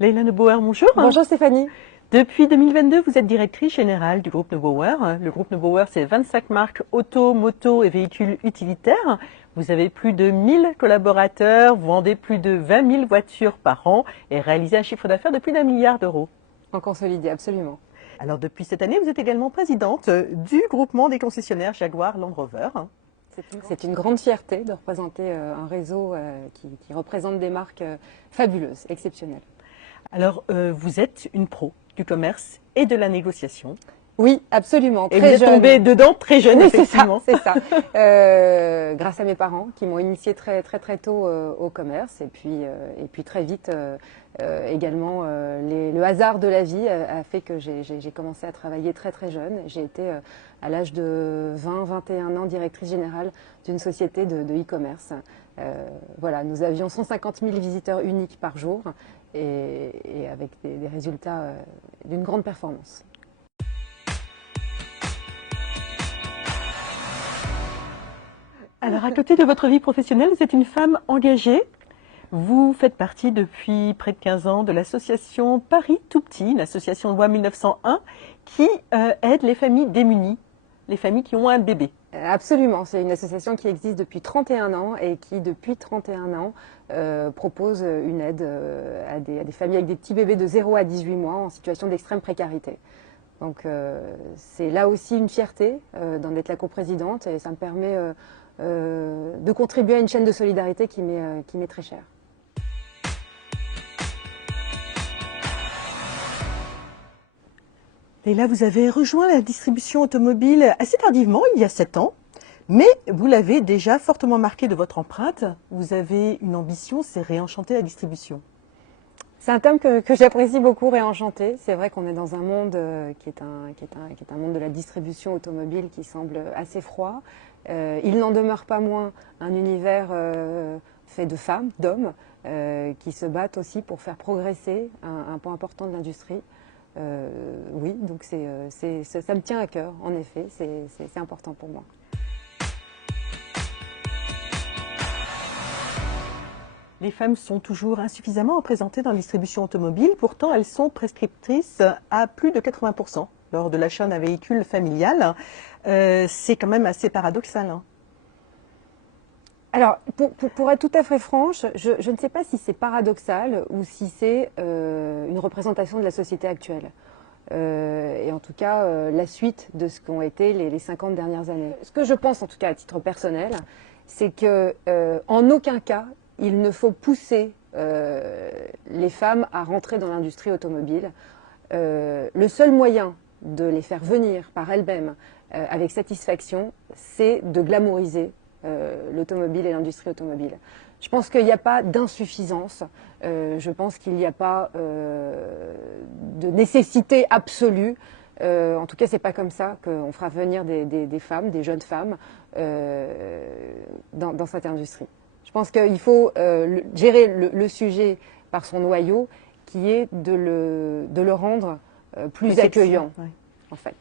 Leïla Neubauer, bonjour. Bonjour Stéphanie. Depuis 2022, vous êtes directrice générale du groupe Neubauer. Le groupe Neubauer, c'est 25 marques auto, moto et véhicules utilitaires. Vous avez plus de 1000 collaborateurs, vous vendez plus de 20 000 voitures par an et réalisez un chiffre d'affaires de plus d'1 milliard d'euros. En consolidé, absolument. Alors depuis cette année, vous êtes également présidente du groupement des concessionnaires Jaguar Land Rover. C'est une grande fierté de représenter un réseau qui représente des marques fabuleuses, exceptionnelles. Alors vous êtes une pro du commerce et de la négociation. Oui, absolument. Et vous êtes tombée dedans très jeune, oui, effectivement. C'est ça. Grâce à mes parents qui m'ont initiée très tôt au commerce et puis très vite également le hasard de la vie a fait que j'ai commencé à travailler très jeune. J'ai été à l'âge de 20-21 ans directrice générale d'une société de e-commerce. Voilà, nous avions 150 000 visiteurs uniques par jour et avec des résultats d'une grande performance. Alors, à côté de votre vie professionnelle, vous êtes une femme engagée. Vous faites partie depuis près de 15 ans de l'association Paris Tout Petit, une association de loi 1901 qui aide les familles démunies, les familles qui ont un bébé. Absolument, c'est une association qui existe depuis 31 ans et qui, depuis 31 ans, propose une aide à des familles avec des petits bébés de 0 à 18 mois en situation d'extrême précarité. Donc c'est là aussi une fierté d'en être la coprésidente et ça me permet de contribuer à une chaîne de solidarité qui m'est très chère. Et là, vous avez rejoint la distribution automobile assez tardivement, il y a 7 ans, mais vous l'avez déjà fortement marqué de votre empreinte. Vous avez une ambition, c'est réenchanter la distribution. C'est un terme que j'apprécie beaucoup, réenchanter. C'est vrai qu'on est dans un monde qui est un monde de la distribution automobile qui semble assez froid. Il n'en demeure pas moins un univers fait de femmes, d'hommes, qui se battent aussi pour faire progresser un pan important de l'industrie. Oui, donc ça me tient à cœur, en effet, c'est important pour moi. Les femmes sont toujours insuffisamment représentées dans la distribution automobile, pourtant elles sont prescriptrices à plus de 80% lors de l'achat d'un véhicule familial. C'est quand même assez paradoxal. Hein. Alors, pour être tout à fait franche, je ne sais pas si c'est paradoxal ou si c'est une représentation de la société actuelle. Et en tout cas, la suite de ce qu'ont été les 50 dernières années. Ce que je pense, en tout cas à titre personnel, c'est que en aucun cas, il ne faut pousser les femmes à rentrer dans l'industrie automobile. Le seul moyen de les faire venir par elles-mêmes avec satisfaction, c'est de glamouriser l'automobile et l'industrie automobile. Je pense qu'il n'y a pas d'insuffisance, je pense qu'il n'y a pas de nécessité absolue. En tout cas, c'est pas comme ça qu'on fera venir des femmes, des jeunes femmes, dans cette industrie. Je pense qu'il faut gérer le sujet par son noyau, qui est de le rendre plus accueillant, oui. En fait.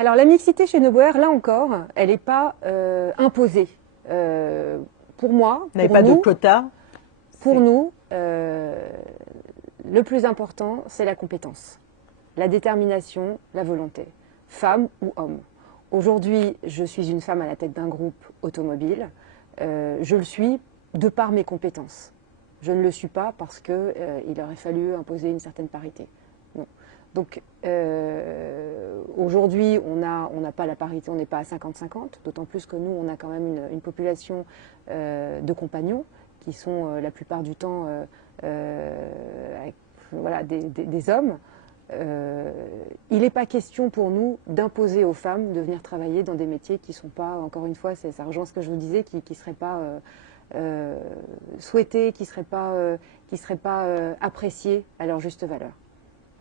Alors la mixité chez Neubauer, là encore, elle n'est pas imposée. Pour moi, vous n'avez pas de quota? Pour nous, le plus important, c'est la compétence, la détermination, la volonté, femme ou homme. Aujourd'hui, je suis une femme à la tête d'un groupe automobile. Je le suis de par mes compétences. Je ne le suis pas parce qu'il aurait fallu imposer une certaine parité. Non. Donc aujourd'hui, on n'a pas la parité, on n'est pas à 50-50, d'autant plus que nous, on a quand même une population de compagnons qui sont la plupart du temps voilà, des hommes. Il n'est pas question pour nous d'imposer aux femmes de venir travailler dans des métiers qui ne sont pas, encore une fois, ça rejoint ce que je vous disais, qui ne seraient pas souhaités, qui ne seraient pas appréciés à leur juste valeur.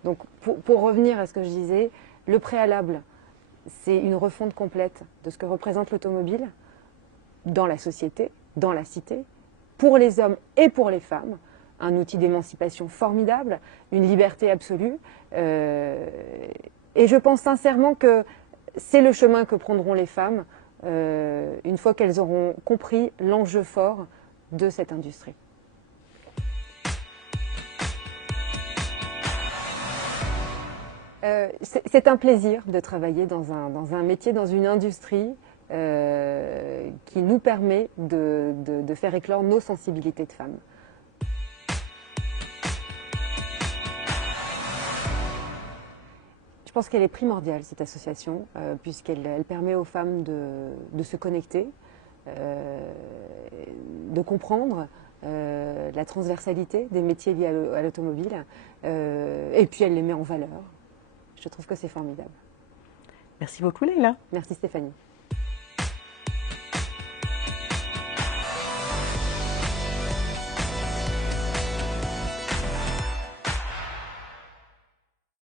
Donc pour revenir à ce que je disais, le préalable, c'est une refonte complète de ce que représente l'automobile dans la société, dans la cité, pour les hommes et pour les femmes. Un outil d'émancipation formidable, une liberté absolue. Et je pense sincèrement que c'est le chemin que prendront les femmes une fois qu'elles auront compris l'enjeu fort de cette industrie. C'est un plaisir de travailler dans un métier, dans une industrie qui nous permet de faire éclore nos sensibilités de femmes. Je pense qu'elle est primordiale, cette association, puisqu'elle permet aux femmes de se connecter, de comprendre la transversalité des métiers liés à l'automobile, et puis elle les met en valeur. Je trouve que c'est formidable. Merci beaucoup, Leïla. Merci Stéphanie.